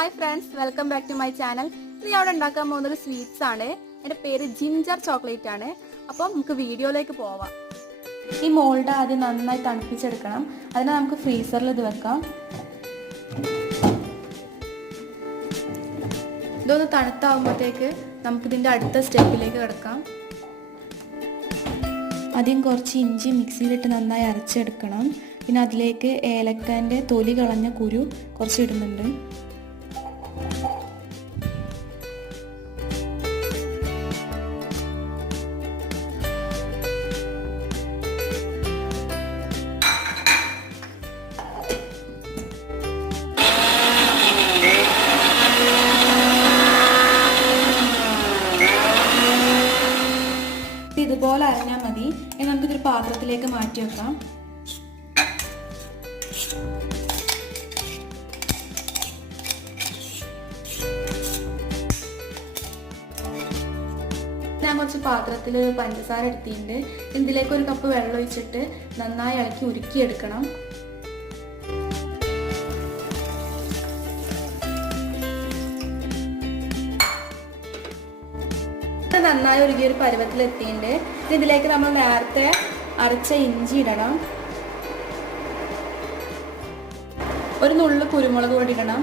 Hi friends, welcome back to my channel. ഇന്ന് ഞാൻ ഉണ്ടാക്കാൻ പോകുന്നത് സ്വീറ്റ്സ് ആണ്. എൻ്റെ പേര് ജിഞ്ചർ ചോക്ലേറ്റ് ആണ്. അപ്പോൾ നമുക്ക് വീഡിയോയിലേക്ക് പോവാം. ഈ മോൾഡ് ആദ്യം നന്നായി തണുപ്പിച്ചെടുക്കണം. അതിനെ നമുക്ക് ഫ്രീസറിൽ ഇത് വെക്കാം. ഇതൊന്ന് തണുത്താവുമ്പോഴത്തേക്ക് നമുക്ക് ഇതിൻ്റെ അടുത്ത സ്റ്റെപ്പിലേക്ക് കിടക്കാം. ആദ്യം കുറച്ച് ഇഞ്ചി മിക്സിയിലിട്ട് നന്നായി അരച്ചെടുക്കണം. പിന്നെ അതിലേക്ക് ഏലക്കാൻ്റെ തൊലി കളഞ്ഞ കുരു കുറച്ച് ഇടുന്നുണ്ട്. ഇതുപോലെ അരഞ്ഞാൽ മതി. ഇനി നമുക്കിതൊരു പാത്രത്തിലേക്ക് മാറ്റി വെക്കാം. ഞാൻ കുറച്ച് പാത്രത്തിൽ പഞ്ചസാര എടുത്തിട്ടുണ്ട്. ഇതിലേക്ക് ഒരു കപ്പ് വെള്ളം ഒഴിച്ചിട്ട് നന്നായി ഇളക്കി ഉരുക്കിയെടുക്കണം. നന്നായി ഉരുകിയ ഒരു പരുവത്തിലെത്തിയിട്ടുണ്ട്. ഇതിലേക്ക് നമ്മൾ നേരത്തെ അരച്ച ഇഞ്ചി ഇടണം. ഒരു നുള്ളു കുരുമുളക് പൊടി ഇടണം.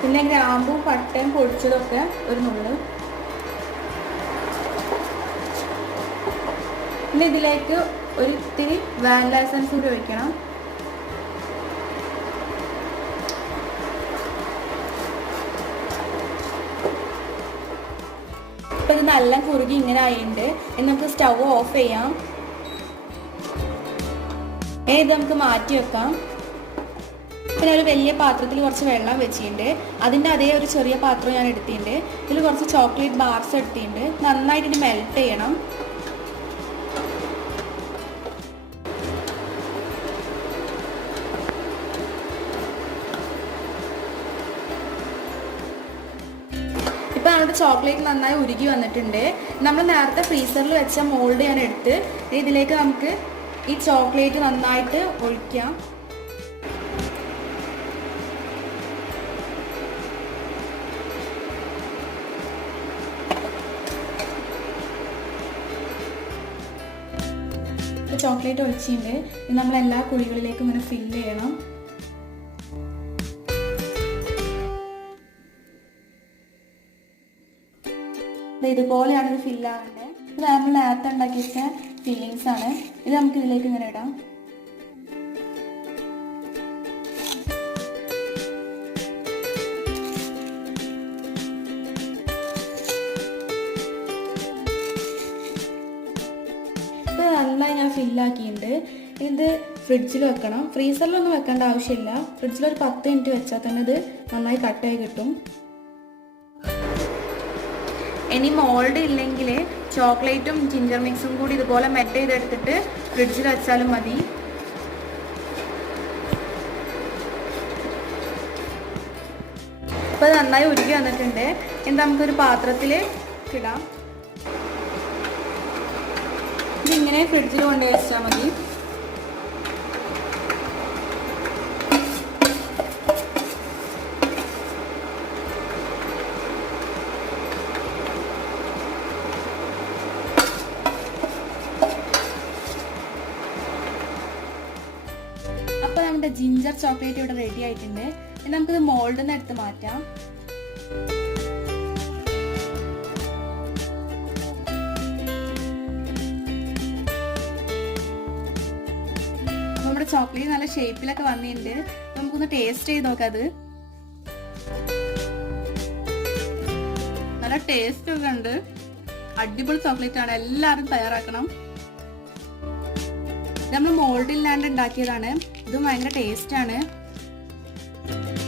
പിന്നെ ഗ്രാമ്പും പട്ടയും പൊടിച്ചതൊക്കെ ഒരു നുള്ളു. പിന്നെ ഇതിലേക്ക് ഒരു ഇത്തിരി വാനില എസൻസ് കൂടി ഒഴിക്കണം. ഇപ്പം ഇത് നല്ല കുറുകി ഇങ്ങനെ ആയിട്ടുണ്ട്. ഇനി നമുക്ക് സ്റ്റവ് ഓഫ് ചെയ്യാം. ഇത് നമുക്ക് മാറ്റി വെക്കാം. പിന്നെ ഒരു വലിയ പാത്രത്തിൽ കുറച്ച് വെള്ളം വെച്ചിട്ടുണ്ട്. അതിൻ്റെ അതേ ഒരു ചെറിയ പാത്രം ഞാൻ എടുത്തിട്ടുണ്ട്. ഇതിൽ കുറച്ച് ചോക്ലേറ്റ് ബാർസ് എടുത്തിട്ടുണ്ട്. നന്നായിട്ട് ഇത് മെൽറ്റ് ചെയ്യണം. ഇപ്പം നമ്മുടെ ചോക്ലേറ്റ് നന്നായി ഉരുകി വന്നിട്ടുണ്ട്. നമ്മൾ നേരത്തെ ഫ്രീസറിൽ വെച്ച മോൾഡ് ഞാൻ എടുത്ത് ഇതിലേക്ക് നമുക്ക് ഈ ചോക്ലേറ്റ് നന്നായിട്ട് ഒഴിക്കാം. ചോക്ലേറ്റ് ഒഴിച്ചിട്ടുണ്ട്. നമ്മൾ എല്ലാ കുഴികളിലേക്കും ഇങ്ങനെ ഫില്ല് ചെയ്യണം. ഇതുപോലെയാണ് ഇത് ഫില്ലാകേണ്ടത്. ഇത് നമ്മൾ നേരത്തെ ഉണ്ടാക്കി വെച്ച ഫില്ലിങ്സ് ആണ്. ഇത് നമുക്ക് ഇതിലേക്ക് ഇങ്ങനെ ഇടാം. ഇത് നന്നായി ഞാൻ ഫില്ലാക്കിയിട്ടുണ്ട്. ഇത് ഫ്രിഡ്ജിൽ വെക്കണം. ഫ്രീസറിലൊന്നും വെക്കേണ്ട ആവശ്യമില്ല. ഫ്രിഡ്ജിൽ ഒരു 10 മിനിറ്റ് വെച്ചാൽ തന്നെ ഇത് നന്നായി കട്ടായി കിട്ടും. ഇനി മോൾഡ് ഇല്ലെങ്കിൽ ചോക്ലേറ്റും ജിഞ്ചർ മിക്സും കൂടി ഇതുപോലെ മെൽറ്റ് ചെയ്തെടുത്തിട്ട് ഫ്രിഡ്ജിൽ വെച്ചാലും മതി. ഇപ്പോൾ നന്നായി ഉരുകി വന്നിട്ടുണ്ട്. ഇനി നമുക്കൊരു പാത്രത്തിൽ ഇടാം. ഇതിങ്ങനെ ഫ്രിഡ്ജിൽ കൊണ്ടുപോയി വെച്ചാൽ മതി. അപ്പോൾ നമ്മുടെ ജിഞ്ചർ ചോക്ലേറ്റ് ഇവിടെ റെഡി ആയിട്ടുണ്ട്. ഇനി നമുക്കിത് മോൾഡിൽ നിന്ന് എടുത്ത് മാറ്റാം. നമ്മുടെ ചോക്ലേറ്റ് നല്ല ഷേപ്പിലൊക്കെ വന്നിട്ടുണ്ട്. നമുക്കൊന്ന് ടേസ്റ്റ് ചെയ്ത് നോക്കാം. അത് നല്ല ടേസ്റ്റ് ഒക്കെ ഉണ്ട്. അടിപൊളി ചോക്ലേറ്റ് ആണ്. എല്ലാവരും തയ്യാറാക്കണം. നമ്മൾ മോൾഡ് ഇല്ലാണ്ട് ഉണ്ടാക്കിയതാണ്. ഇതും ഭയങ്കര ടേസ്റ്റ് ആണ്.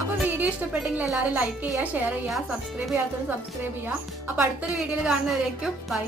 അപ്പോൾ വീഡിയോ ഇഷ്ടപ്പെട്ടെങ്കിൽ എല്ലാവരും ലൈക്ക് ചെയ്യുക, ഷെയർ ചെയ്യുക, സബ്സ്ക്രൈബ് ചെയ്യാത്തവർ സബ്സ്ക്രൈബ് ചെയ്യുക. അപ്പോൾ അടുത്തൊരു വീഡിയോയിൽ കാണുന്നവരേക്കും ബൈ.